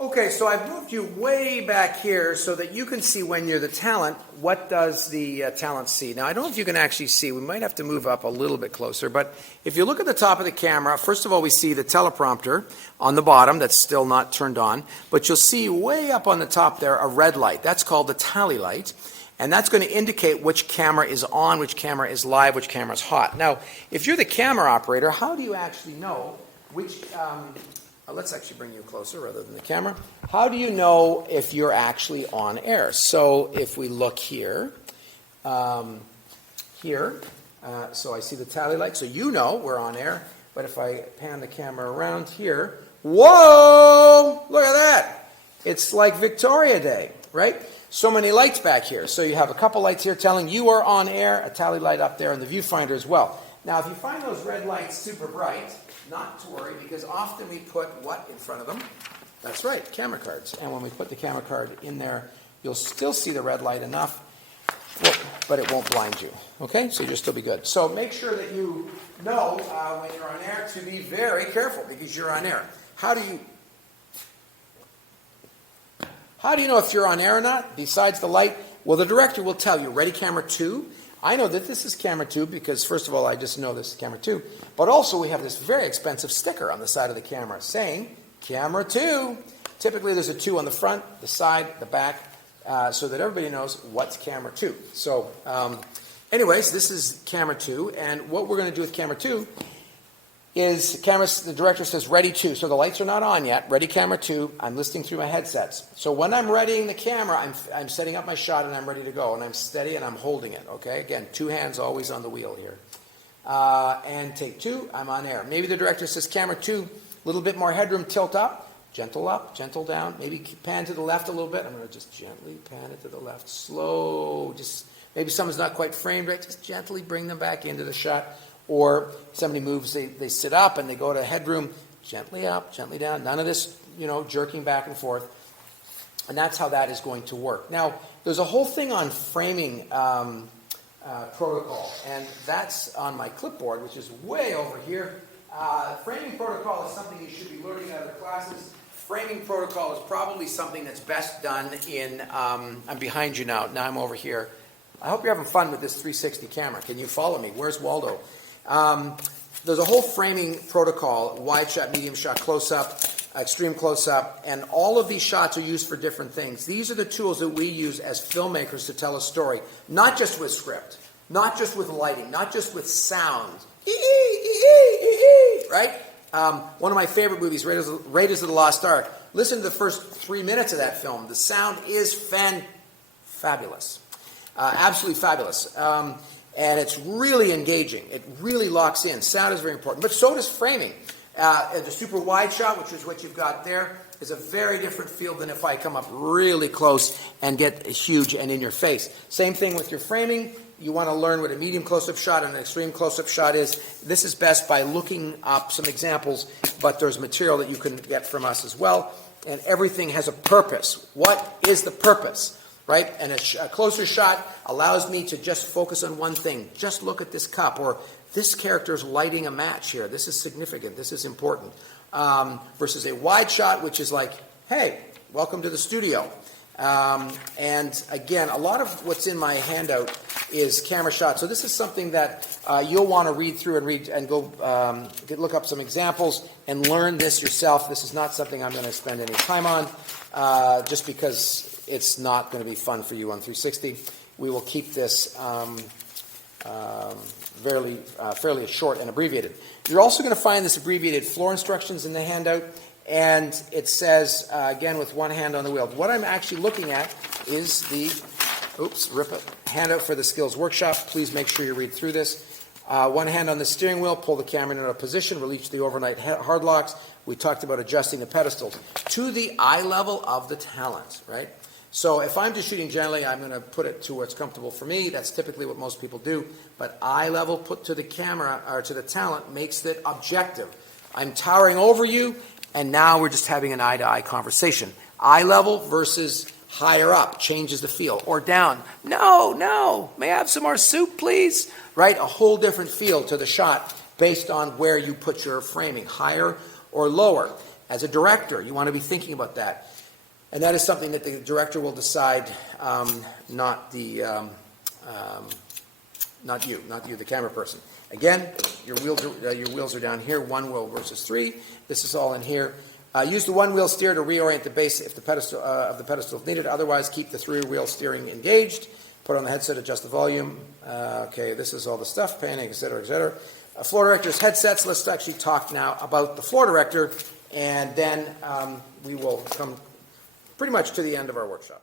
Okay, so I've moved you way back here so that you can see when you're the talent, what does the talent see? Now, I don't know if you can actually see. We might have to move up a little bit closer, but if you look at the top of the camera, first of all, we see the teleprompter on the bottom that's still not turned on, but you'll see way up on the top there a red light. That's called the tally light, and that's going to indicate which camera is on, which camera is live, which camera is hot. Now, if you're the camera operator, how do you actually know which... let's actually bring you closer rather than the camera. How do you know if you're actually on air? So if we look here, so I see the tally light, so you know we're on air. But if I pan the camera around here, whoa, look at that. It's like Victoria Day, right? So many lights back here. So you have a couple lights here telling you are on air, a tally light up there in the viewfinder as well. Now, if you find those red lights super bright, not to worry, because often we put what in front of them? That's right, camera cards. And when we put the camera card in there, you'll still see the red light enough, but it won't blind you. Okay, so you'll still be good. So make sure that you know when you're on air to be very careful because you're on air. How do you know if you're on air or not, besides the light? Well, the director will tell you, ready camera 2. I know that this is camera 2 because, first of all, I just know this is camera 2. But also we have this very expensive sticker on the side of the camera saying camera 2. Typically there's a 2 on the front, the side, the back, so that everybody knows what's camera 2. So anyways, this is camera 2. And what we're going to do with camera 2 is the director says ready 2. So the lights are not on yet. Ready camera 2. I'm listening through my headsets. So when I'm readying the camera, I'm setting up my shot and I'm ready to go. And I'm steady and I'm holding it. Okay? Again, 2 hands always on the wheel here. And take 2. I'm on air. Maybe the director says camera 2, a little bit more headroom, tilt up, gentle down. Maybe pan to the left a little bit. I'm going to just gently pan it to the left. Slow. Just maybe someone's not quite framed right. Just gently bring them back into the shot. Or somebody moves, they sit up and they go to headroom, gently up, gently down. None of this, jerking back and forth. And that's how that is going to work. Now, there's a whole thing on framing protocol, and that's on my clipboard, which is way over here. Framing protocol is something you should be learning in other classes. Framing protocol is probably something that's best done in, I'm behind you now. Now I'm over here. I hope you're having fun with this 360 camera. Can you follow me? Where's Waldo? There's a whole framing protocol, wide shot, medium shot, close-up, extreme close-up, and all of these shots are used for different things. These are the tools that we use as filmmakers to tell a story, not just with script, not just with lighting, not just with sound. Right? One of my favorite movies, Raiders of the Lost Ark. Listen to the first 3 minutes of that film. The sound is fabulous. Absolutely fabulous. And it's really engaging. It really locks in. Sound is very important. But so does framing. The super wide shot, which is what you've got there, is a very different feel than if I come up really close and get huge and in your face. Same thing with your framing. You want to learn what a medium close-up shot and an extreme close-up shot is. This is best by looking up some examples, but there's material that you can get from us as well. And everything has a purpose. What is the purpose? Right? And a closer shot allows me to just focus on one thing. Just look at this cup, or this character's lighting a match here. This is significant. This is important. Versus a wide shot, which is like, hey, welcome to the studio. And again, a lot of what's in my handout is camera shots. So this is something that you'll want to read through and go look up some examples and learn this yourself. This is not something I'm going to spend any time on, just because it's not going to be fun for you on 360. We will keep this fairly short and abbreviated. You're also going to find this abbreviated floor instructions in the handout, and it says, again, with one hand on the wheel. What I'm actually looking at is the, handout for the skills workshop. Please make sure you read through this. One hand on the steering wheel, pull the camera into a position, release the overnight hard locks. We talked about adjusting the pedestals to the eye level of the talent, right? So if I'm just shooting generally, I'm going to put it to where it's comfortable for me. That's typically what most people do. But eye level put to the camera or to the talent makes it objective. I'm towering over you, and now we're just having an eye-to-eye conversation. Eye level versus higher up changes the feel. Or down. No. May I have some more soup, please? Right? A whole different feel to the shot based on where you put your framing, higher or lower. As a director, you want to be thinking about that. And that is something that the director will decide, not you, the camera person. Again, your wheels are down here, one wheel versus three. This is all in here. Use the one-wheel steer to reorient the base if the pedestal of the pedestal is needed. Otherwise, keep the three-wheel steering engaged. Put on the headset, adjust the volume. Okay, this is all the stuff, panning, etc., etc. Floor director's headsets. Let's actually talk now about the floor director, and then we will come pretty much to the end of our workshop.